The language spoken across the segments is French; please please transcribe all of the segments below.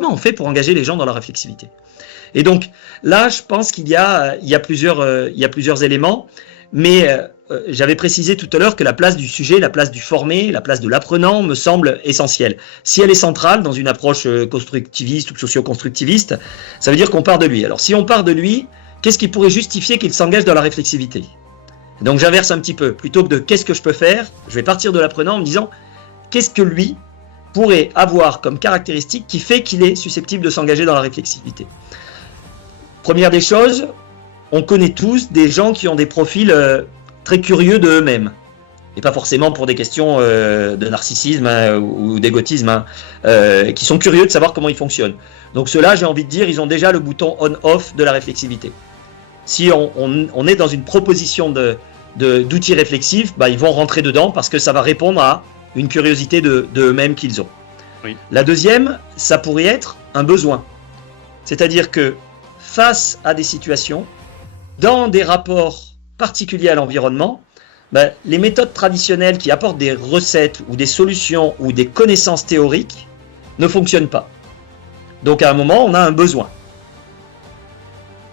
comment on fait pour engager les gens dans la réflexivité? Et donc là, je pense qu'il y a plusieurs éléments, mais j'avais précisé tout à l'heure que la place du sujet, la place du formé, la place de l'apprenant me semble essentielle. Si elle est centrale dans une approche constructiviste ou socio-constructiviste, ça veut dire qu'on part de lui. Alors si on part de lui, qu'est-ce qui pourrait justifier qu'il s'engage dans la réflexivité? Donc j'inverse un petit peu. Plutôt que de qu'est-ce que je peux faire, je vais partir de l'apprenant en me disant qu'est-ce que lui pourrait avoir comme caractéristique qui fait qu'il est susceptible de s'engager dans la réflexivité. Première des choses, on connaît tous des gens qui ont des profils très curieux de eux-mêmes. Et pas forcément pour des questions de narcissisme ou d'égotisme, qui sont curieux de savoir comment ils fonctionnent. Donc ceux-là, j'ai envie de dire, ils ont déjà le bouton on-off de la réflexivité. Si on est dans une proposition d'outils réflexifs, bah, ils vont rentrer dedans parce que ça va répondre à une curiosité de eux-mêmes qu'ils ont. Oui. La deuxième, ça pourrait être un besoin. C'est-à-dire que face à des situations, dans des rapports particuliers à l'environnement, ben, les méthodes traditionnelles qui apportent des recettes ou des solutions ou des connaissances théoriques ne fonctionnent pas. Donc à un moment, on a un besoin.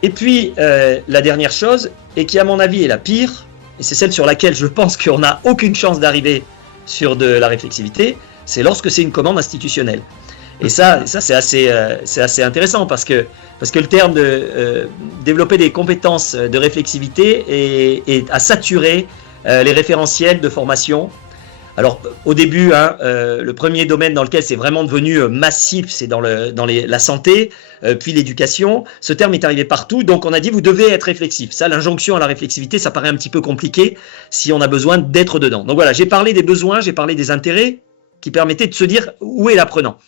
Et puis, la dernière chose, et qui à mon avis est la pire, et c'est celle sur laquelle je pense qu'on n'a aucune chance d'arriver sur de la réflexivité, c'est lorsque c'est une commande institutionnelle. Et ça c'est assez intéressant parce que le terme de développer des compétences de réflexivité est à saturer les référentiels de formation. Alors au début, le premier domaine dans lequel c'est vraiment devenu massif, c'est dans la santé, puis l'éducation. Ce terme est arrivé partout, donc on a dit vous devez être réflexif. Ça, l'injonction à la réflexivité, ça paraît un petit peu compliqué si on a besoin d'être dedans. Donc voilà, j'ai parlé des besoins, j'ai parlé des intérêts qui permettaient de se dire où est l'apprenant.